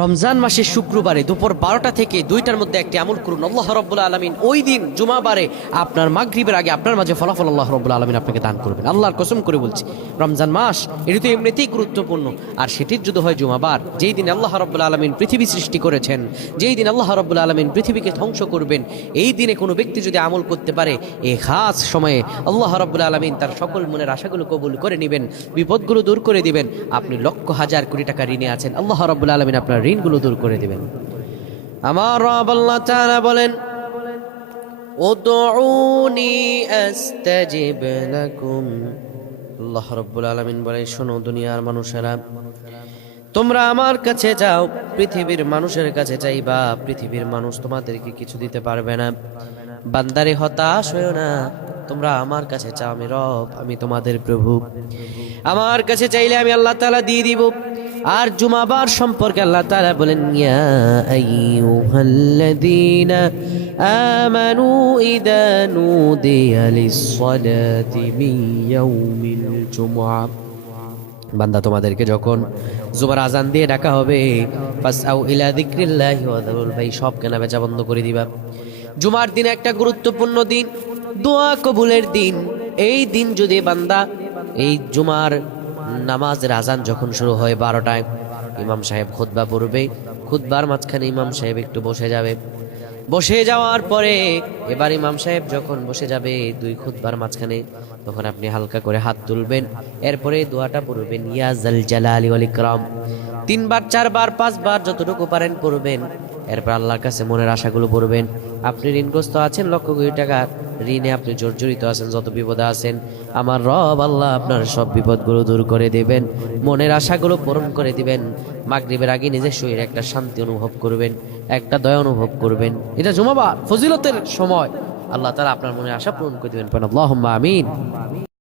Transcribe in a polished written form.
রমজান মাসের শুক্রবারে দুপুর 12টা থেকে 2টার মধ্যে একটি আমল করুন। আল্লাহ রাব্বুল আলামিন ওই দিন জুমাবারে আপনার মাগরিবের আগে আপনার মাঝে ফলাফল আল্লাহ রাব্বুল আলামিন আপনাকে দান করবেন। আল্লাহর কসম করে বলছি, রমজান মাস এটি তো এমনিতেই গুরুত্বপূর্ণ, আর সেটির যদি হয় জুমাবার, যেই দিন আল্লাহ রাব্বুল আলামিন পৃথিবী সৃষ্টি করেছেন, যেই দিন আল্লাহ রাব্বুল আলামিন পৃথিবীকে ধ্বংস করবেন, এই দিনে কোনো ব্যক্তি যদি আমল করতে পারে, এই খাস সময়ে আল্লাহ রাব্বুল আলামিন তার সকল মনের আশাগুলো কবুল করে নেবেন, বিপদগুলো দূর করে দিবেন। আপনি লক্ষ হাজার কোটি টাকা ঋণে আছেন, আল্লাহ রাব্বুল আলামিন আপনার ঋণগুলো দূর করে দিবেন। আমার রব আল্লাহ তাআলা বলেন, উদউনি আস্তাজিব লাকুম। আল্লাহ রাব্বুল আলামিন বলেন, শোনো দুনিয়ার মানুষেরা, তোমরা আমার কাছে যাও, পৃথিবীর মানুষের কাছে চাইবা, পৃথিবীর মানুষ তোমাদেরকে কিছু দিতে পারবে না। বান্দারে হতাশ হয়ো না, তোমরা আমার কাছে চাও, আমি রব, আমি তোমাদের প্রভু, আমার কাছে চাইলে আমি আল্লাহ তাআলা দিয়ে দিব। আর জুমাবার সম্পর্কে আল্লাহ তাআলা বলেন, ইয়া আইয়ুহাল্লাযীনা আমানু ইযা নুদিয়া লিস-সালাতি মিন ইয়াউমিল জুমআ। বান্দা, তোমাদেরকে যখন জুমার আজান দিয়ে ডাকা হবে, ফাসআউ ইলা যিকরিল্লাহি ওয়া যারুল বাই, সব কেনাবেচা বন্ধ করে দিবা। জুমার দিন একটা গুরুত্বপূর্ণ দিন, দোয়া কবুলের দিন। এই দিন যদি বান্দা এই জুমার নামাজের আজান যখন শুরু হয় 12টায়, ইমাম সাহেব খুতবা পড়বে, খুতবার মাঝখানে ইমাম সাহেব একটু বসে যাবে, বসে যাওয়ার পরে এবার ইমাম সাহেব যখন বসে যাবে দুই খুতবার মাঝখানে, তখন আপনি হালকা করে হাত তুলবেন, এরপরে দোয়াটা পড়বেন, ইয়া জাল জালালি ওয়াল ইকরাম, 3 বার 4 বার 5 বার যতটুকু পারেন পড়বেন। এরপর আল্লাহর কাছে মনের আশাগুলো পড়বেন। আপনি ঋণগ্রস্ত আছেন লক্ষ কোটি টাকার ঋণে, আপনি জর্জরিত আছেন, যত বিপদে আছেন, আমার রব আল্লাহ আপনার সব বিপদগুলো দূর করে দেবেন, মনের আশাগুলো পূরণ করে দিবেন। মাগরিবের আগে নিজের শরীরে একটা শান্তি অনুভব করবেন, একটা দয়া অনুভব করবেন। এটা জুমাবার ফজিলতের সময়, আল্লাহ তাআলা আপনার মনের আশা পূরণ করে দিবেন। আল্লাহুম্মা আমিন।